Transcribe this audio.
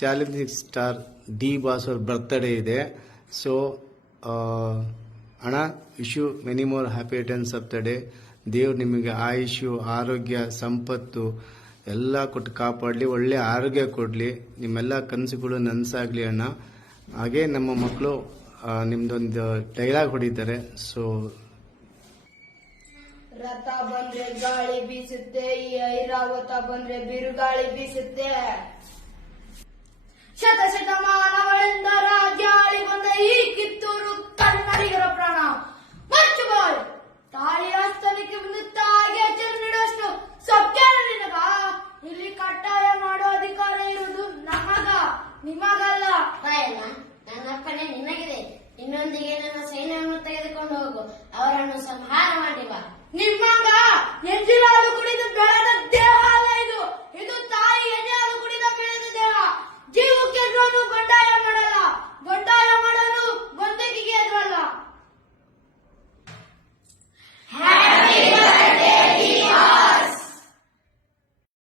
Challenging star D boss ಅವ್ರ birthday ಇದೆ. So ಅಣ್ಣ, wish you many more happy returns of the day. ದೇವ್ರು ನಿಮಗೆ ಆಯುಷು, ಆರೋಗ್ಯ, ಸಂಪತ್ತು ಎಲ್ಲ ಕೊಟ್ಟು ಕಾಪಾಡಲಿ, ಒಳ್ಳೆ ಆರೋಗ್ಯ ಕೊಡಲಿ, ನಿಮ್ಮೆಲ್ಲ ಕನಸುಗಳು ನನಸಾಗಲಿ ಅಣ್ಣ. ಹಾಗೆ ನಮ್ಮ ಮಕ್ಕಳು ನಿಮ್ದೊಂದು ಡೈಲಾಗ್ ಹೊಡಿತಾರೆ. ಸೊ ರಥ ಬಂದ್ರೆ ಗಾಳಿ ಬೀಸುತ್ತೆ, ಈ ಐರಾವತ ಬಂದ್ರೆ ಬಿರುಗಾಳಿ ಬೀಸುತ್ತೆ. ಶತಶತಮಾನಗಳಿಂದ ರಾಜ್ಯ ಆಳಿ ಬಂದ ಈ